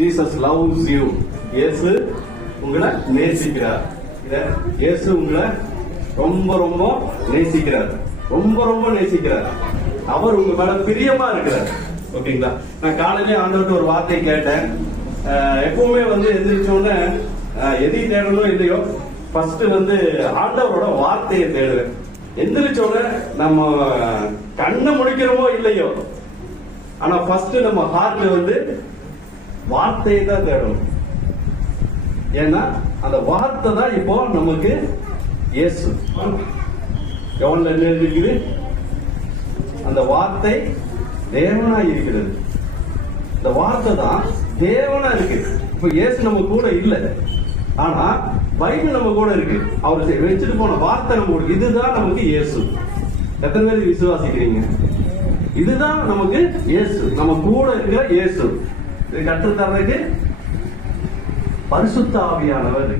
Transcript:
Jesus loves you. இயேசு உங்களை நேசிக்கிறார். இயேசு உங்களை ரொம்ப ரொம்ப நேசிக்கிறார், ரொம்ப ரொம்ப நேசிக்கிறார். அவர் உங்க மேல பிரியமா இருக்கிறார். ஓகேங்களா? நான் காலையிலே ஆண்டவர்கிட்ட ஒரு வார்த்தையை கேட்டேன். எப்பவுமே எந்திரிச்சோன்னு எதையும் தேடணும் இல்லையோ, ஃபர்ஸ்ட் ஆண்டவரோட வார்த்தையை தேடுவேன். எந்திரிச்சோன்னு நம்ம கண்ணை முடிக்கிறோமோ இல்லையோ, ஆனா ஃபர்ஸ்ட் நம்ம ஹார்ட்ல வார்த்தையை தான் தேடணும். ஏன்னா அந்த வார்த்தை தான் இப்போ நமக்கு இயேசு. எவன்ல என்ன இருக்குது? அந்த வார்த்தை தேவனா இருக்கிறது. இந்த வார்த்தை தான் தேவனா இருக்கு. இப்ப இயேசு நம்ம கூட இல்ல, ஆனா பைபிள் நம்ம கூட இருக்கு. அவர் வச்சுட்டு போன வார்த்தை நம்ம கூட. இதுதான் நமக்கு இயேசு. எத்தனை பேர் விசுவாசிக்கிறீங்க? இதுதான் நமக்கு இயேசு, நம்ம கூட இருக்கிற இயேசு. இது கற்றுத்தர்றதுக்கு பரிசுத்த ஆவியானவர்.